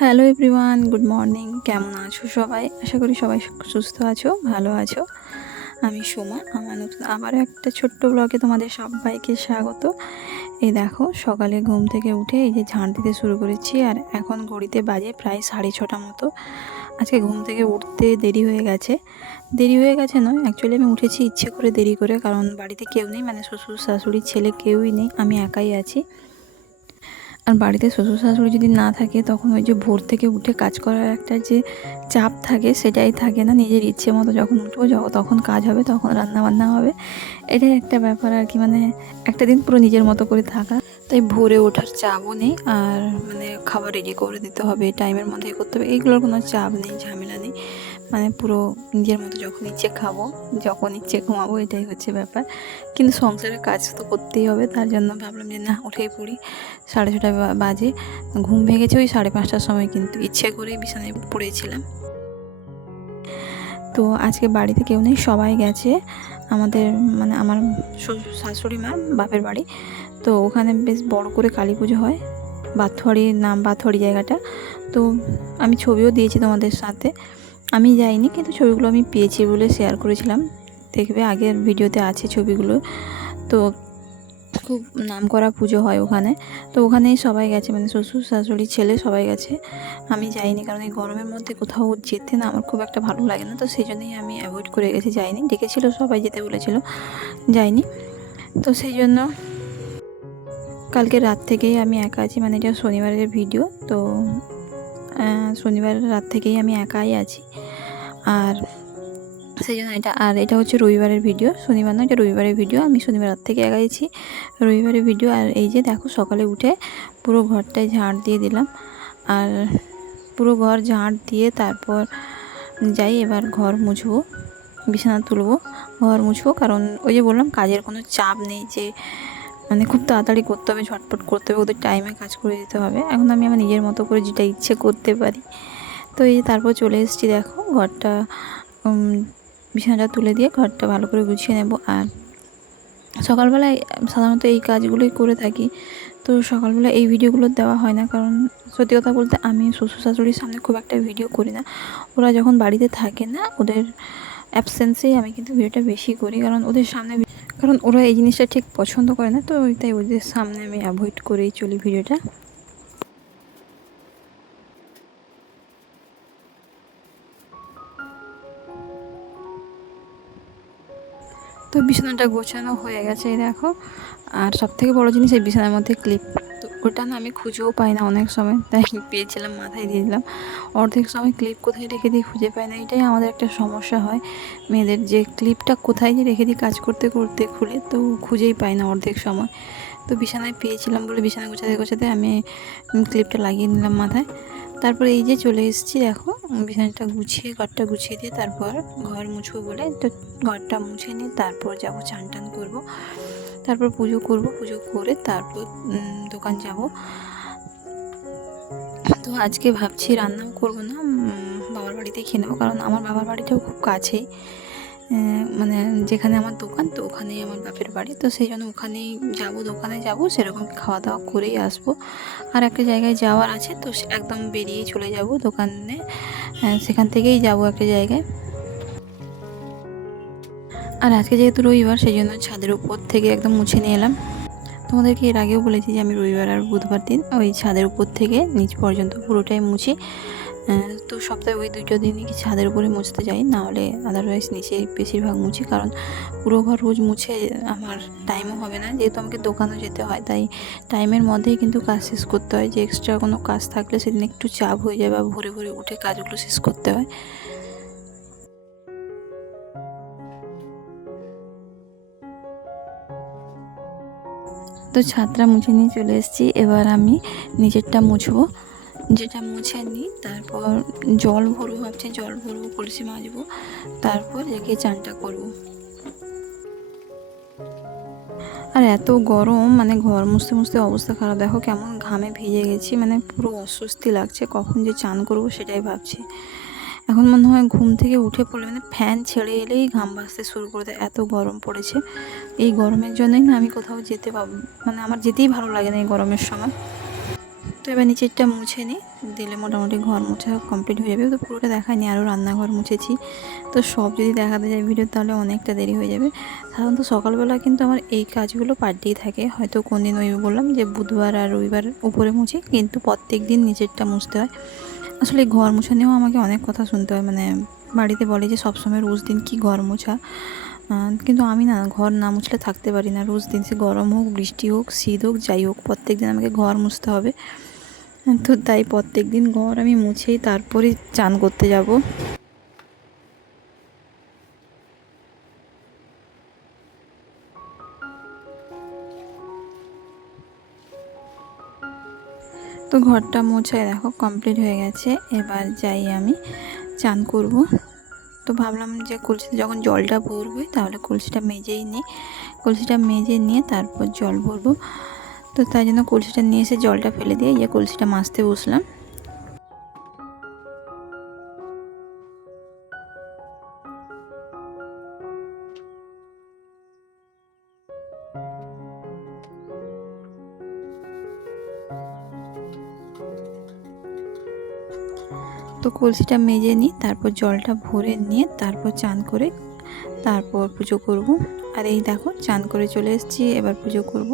Hello everyone, good morning. কেমন আছো সবাই? আশা করি সবাই সুস্থ আছো, ভালো আছো। আমি সোমা। আমার নতুন আবার একটা ছোট্ট ব্লগে তোমাদের সবাইকে স্বাগত। এই দেখো, সকালে ঘুম থেকে উঠে এই যে ঝাঁট দিতে শুরু করেছি, আর এখন ঘড়িতে বাজে প্রায় 6:30 মতো। আজকে ঘুম থেকে উঠতে দেরি হয়ে গেছে। নয়, অ্যাকচুয়ালি আমি উঠেছি ইচ্ছে করে দেরি করে, কারণ বাড়িতে কেউ নেই, মানে শ্বশুর শাশুড়ি ছেলে কেউই নেই, আমি একাই আছি। আর বাড়িতে শ্বশুর শাশুড়ি যদি না থাকে, তখন ওই যে ভোর থেকে উঠে কাজ করার একটা যে চাপ থাকে, সেটাই থাকে না। নিজের ইচ্ছে মতো যখন উঠবো, তখন কাজ হবে, তখন রান্না বান্না হবে, এটাই একটা ব্যাপার আর কি। মানে একটা দিন পুরো নিজের মতো করে থাকা, তাই ভোরে ওঠার চাপও নেই। আর মানে খাবার রেডি করে দিতে হবে, টাইমের মধ্যে করতে হবে, এইগুলোর কোনো চাপ নেই, ঝামেলা নেই। মানে পুরো নিজের মতো যখন ইচ্ছে খাবো, যখন ইচ্ছে ঘুমাবো, এটাই হচ্ছে ব্যাপার। কিন্তু সংসারের কাজ তো করতেই হবে, তার জন্য ভাবলাম যে না, উঠেই পড়ি। 6:30 বাজে। ঘুম ভেঙেছে ওই 5:30টার সময়, কিন্তু ইচ্ছে করেই বিছানায় পড়েছিলাম। তো আজকে বাড়িতে কেউ নেই, সবাই গেছে আমাদের, মানে আমার শাশুড়ি মার বাপের বাড়ি। তো ওখানে বেশ বড় করে কালী পুজো হয়, বাথুয়ারি জায়গাটা। তো আমি ছবিও দিয়েছি তোমাদের সাথে। আমি যাইনি, কিন্তু ছবিগুলো আমি পেয়েছি বলে শেয়ার করেছিলাম, দেখবে আগের ভিডিওতে আছে ছবিগুলো। তো খুব নামকরা পুজো হয় ওখানে। তো ওখানেই সবাই গেছে, মানে শ্বশুর শাশুড়ি ছেলে সবাই গেছে। আমি যাইনি, কারণ এই গরমের মধ্যে কোথাও যেতে না আমার খুব একটা ভালো লাগে না। তো সেই জন্যই আমি অ্যাভয়েড করে গেছি, যাইনি। ডেকেছিল, সবাই যেতে বলেছিল, যাইনি। তো সেই জন্য কালকে রাত থেকেই আমি একা আছি, মানে এটা শনিবারের ভিডিও। তো শনিবার রাত থেকেই আমি একাই আছি। আর সেই জন্য এটা হচ্ছে রবিবারের ভিডিও, শনিবার না, এটা রবিবারের ভিডিও। আমি শনিবার রাত থেকে একাইছি, রবিবারের ভিডিও। আর এই যে দেখো, সকালে উঠে পুরো ঘরটায় ঝাঁট দিয়ে দিলাম। আর পুরো ঘর ঝাঁট দিয়ে তারপর যাই, এবার ঘর মুছবো, বিছানা তুলবো, ঘর মুছবো। কারণ ওই যে বললাম, কাজের কোনো চাপ নেই যে মানে খুব তাড়াতাড়ি করতে হবে, ঝটপট করতে হবে, ওদের টাইমে কাজ করে দিতে হবে। এখন আমি আমার নিজের মতো করে যেটা ইচ্ছে করতে পারি। তো এই তারপর চলে এসেছি, দেখো ঘরটা, বিছানাটা তুলে দিয়ে ঘরটা ভালো করে গুছিয়ে নেব। আর সকালবেলায় সাধারণত এই কাজগুলোই করে থাকি। তো সকালবেলা এই ভিডিওগুলো দেওয়া হয় না, কারণ সত্যি কথা বলতে আমি শ্বশুর শাশুড়ির সামনে খুব একটা ভিডিও করি না। ওরা যখন বাড়িতে থাকে না, ওদের অ্যাবসেন্সেই আমি কিন্তু ভিডিওটা বেশি করি, কারণ ওদের সামনে, কারণ ওরা এই জিনিসটা ঠিক পছন্দ করে না। তো তাই ওদের সামনে আমি অ্যাভয়েড করেই চলি ভিডিওটা। তো বিছানাটা গোছানো হয়ে গেছে, এই দেখো। আর সবথেকে বড় জিনিস, এই বিছানার মধ্যে ক্লিপ। তো ওটা না আমি খুঁজেও পাই না অনেক সময়, তাই পেয়েছিলাম, মাথায় দিয়ে দিলাম। অর্ধেক সময় ক্লিপ কোথায় রেখে দিই খুঁজে পাই না, এটাই আমাদের একটা সমস্যা হয় মেয়েদের, যে ক্লিপটা কোথায় যে রেখে দিই কাজ করতে করতে খুলে, তো খুঁজেই পাই না অর্ধেক সময়। তো বিছানায় পেয়েছিলাম বলে বিছানা গোছাতে গোছাতে আমি ক্লিপটা লাগিয়ে নিলাম মাথায়। তারপরে এই যে চলে এসেছি, দেখো বিছানাটা গুছিয়ে, ঘরটা গুছিয়ে দিয়ে তারপর ঘর মুছবো বলে, তো ঘরটা মুছে নিই, তারপর যাবো চান টান করবো, তারপর পুজো করব, পুজো করে তারপর দোকান যাব। তো আজকে ভাবছি রান্নাও করবো না, বাবার বাড়িতেই খেয়ে নেবো, কারণ আমার বাবার বাড়িটাও খুব কাছেই, মানে যেখানে আমার দোকান, তো ওখানেই আমার বাপের বাড়ি। তো সেই জন্য ওখানেই যাবো, দোকানে যাব, সেরকম খাওয়া দাওয়া করেই আসবো। আর একটা জায়গায় যাওয়ার আছে, তো একদম বেরিয়েই চলে যাব দোকানে, সেখান থেকেই যাব একটা জায়গায়। আর আজকে যেহেতু রবিবার, সেই জন্য ছাদের উপর থেকে একদম মুছে নিয়ে এলাম। তোমাদেরকে এর আগেও বলেছি যে আমি রবিবার আর বুধবার দিন ওই ছাদের উপর থেকে নিচ পর্যন্ত পুরোটাই মুছি। তো সপ্তাহে ওই 2টো দিনই কি ছাদের উপরে মুছতে যাই, নাহলে আদারওয়াইজ নিচে বেশিরভাগ মুছি। কারণ পুরো ঘর রোজ মুছে আমার টাইমও হবে না, যেহেতু আমাকে দোকানও যেতে হয়, তাই টাইমের মধ্যেই কিন্তু কাজ শেষ করতে হয়। যে এক্সট্রা কোনো কাজ থাকলে সেদিন একটু চাপ হয়ে যায়, বা ভোরে ভোরে উঠে কাজগুলো শেষ করতে হয়। তো ছাদটা মুছে নিয়ে চলে এসেছি, এবার আমি নিচেরটা মুছবো, যেটা মুছে নিই, তারপর জল ভরবো, ভাবছি জল ভরবো, কলসি মাজবো, তারপর রেখে চানটা করবো। আর এত গরম, মানে ঘর মুছতে মুছতে অবস্থা খারাপ, দেখো কেমন ঘামে ভিজে গেছি, মানে পুরো অস্বস্তি লাগছে, কখন যে চান করবো সেটাই ভাবছি। এখন মনে হয় ঘুম থেকে উঠে পড়লে, মানে ফ্যান ছেড়ে এলেই ঘাম ভাসতে শুরু করে দেয়, এত গরম পড়েছে। এই গরমের জন্যই না আমি কোথাও যেতে মানে আমার যেতেই ভালো লাগে না এই গরমের সময়। তো এবার নিচেরটা মুছে নিই, দিলে মোটামুটি ঘর মোছা কমপ্লিট হয়ে যাবে। তো পুরোটা দেখায়নি, আরও রান্নাঘর মুছেছি। তো সব যদি দেখাতে যাই ভিডিও তাহলে অনেকটা দেরি হয়ে যাবে। সাধারণত সকালবেলা কিন্তু আমার এই কাজগুলো পার ডেই থাকে। হয়তো কোন দিন ওই বললাম যে বুধবার আর রবিবার উপরে মুছি, কিন্তু প্রত্যেক দিন নিচেরটা মুছতে হয়। আসলে ঘর মোছা নিয়েও আমাকে অনেক কথা শুনতে হয়, মানে বাড়িতে বলে যে সবসময় রোজ দিন কি ঘর মোছা, কিন্তু আমি না ঘর না মুছলে থাকতে পারি না। রোজ দিন সে গরম হোক, বৃষ্টি হোক, শীত হোক, যাই হোক প্রত্যেক দিন আমাকে ঘর মুছতে হবে। তো তাই প্রত্যেক দিন ঘর আমি মুছেই তারপরে চান করতে যাব। তো ঘরটা মোছায় দেখো কমপ্লিট হয়ে গেছে। এবার যাই আমি চান করব। তো ভাবলাম যে কলসিতে যখন জলটা ভরবো তাহলে কলসিটা মেজেই নিই। কলসিটা মেজে নিয়ে তারপর জল ভরবো। তো তাই জন্য কলসিটা নিয়ে এসে জলটা ফেলে দিয়ে এই কলসিটা মাজতে বসলাম। তো কলসিটা মেজে নিই, তারপর জলটা ভরে নিয়ে তারপর চান করে তারপর পুজো করব। আর এই দেখো চান করে চলে এসেছি, এবার পুজো করব।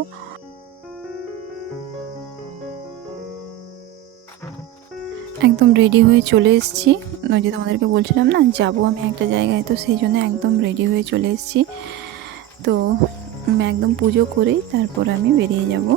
একদম রেডি হয়ে চলে এসেছি। ওই যে তোমাদেরকে বলছিলাম না যাব আমি একটা জায়গায়, তো সেই জন্য একদম রেডি হয়ে চলে এসেছি। তো একদম পুজো করেই তারপর আমি বেরিয়ে যাব।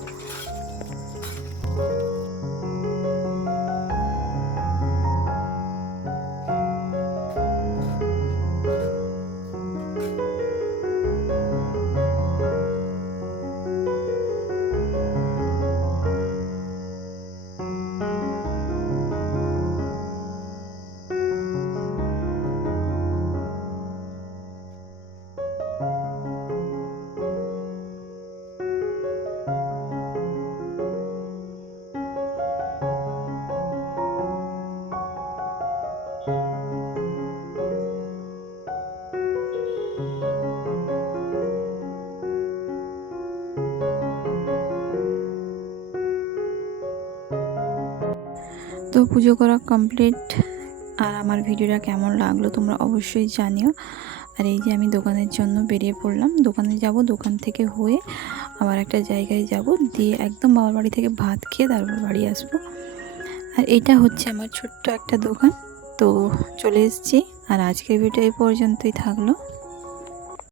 তো পুজো করা কমপ্লিট। আর আমার ভিডিওটা কেমন লাগলো তোমরা অবশ্যই জানিও। আর এই যে আমি দোকানের জন্য বেরিয়ে পড়লাম, দোকানে যাব, দোকান থেকে হয়ে আবার একটা জায়গায় যাব, দিয়ে একদম বাবার বাড়ি থেকে ভাত খেয়ে তারপর বাড়ি আসবো। আর এটা হচ্ছে আমার ছোট্ট একটা দোকান। তো চলে এসেছি। আর আজকের ভিডিও এই পর্যন্তই থাকলো।